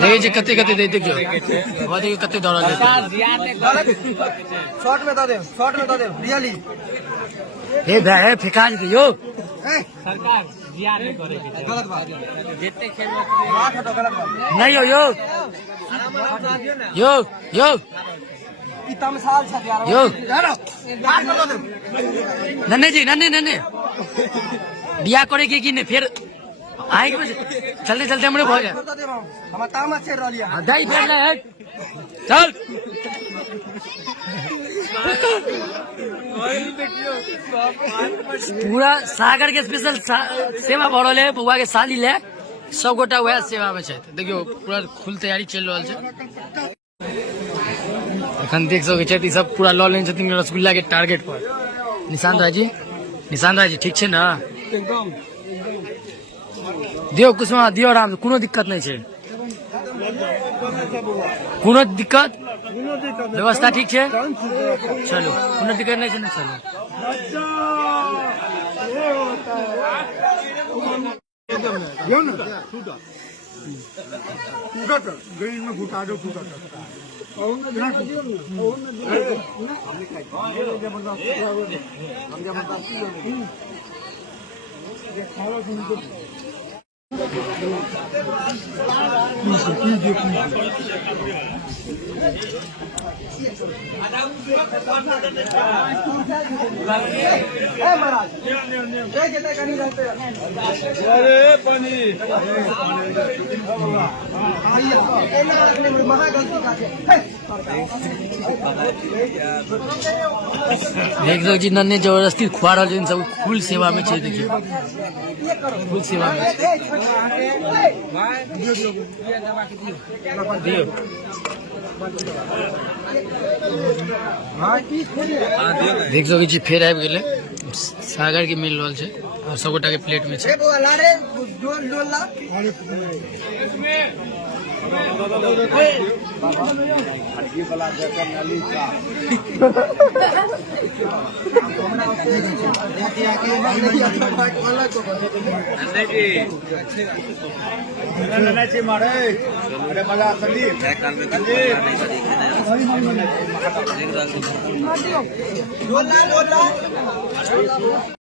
देखिए कते कते दे देखियो देखिए कते दौड़ा लेते शॉर्ट में दो दे रियली हे भाई फेंका दियो सरकार जिया नहीं करेगी गलत बात जितने खेल नहीं यो यो यो यो तमसाल छ यार यो दो दे नन्हे जी नन्हे बिया करेगी कि नहीं फिर आएगी बजे चलते चलते हमने भो जाए हम तामस से रलिया दाई फेर ले चल पूरा सागर के स्पेशल सेवा बढ़ल है बुआ के साली ले सब गोटा वह सेवा में छथि देखियो पूरा फुल तैयारी चल रहल छै एखन देख सकै छथि सब पूरा लऽ लेने छथिन रसगुल्ला के टारगेट पर निशांत राय जी ठीक छै ना एकदम दियो कुसुमा दियो आराम से कोनो दिक्कत नहीं छै कोनो दिक्कत व्यवस्था ठीक है चलो कोनो दिक्कत नहीं है चलो देख सको जी नन्हे जबरदस्ती खुआ रहा इन सब फुल सेवा में छे देखिए फुल सेवा में देख सको जी फिर आबि गेले सागर के मिल रहल छै और सब गोटा के प्लेट में छै मारे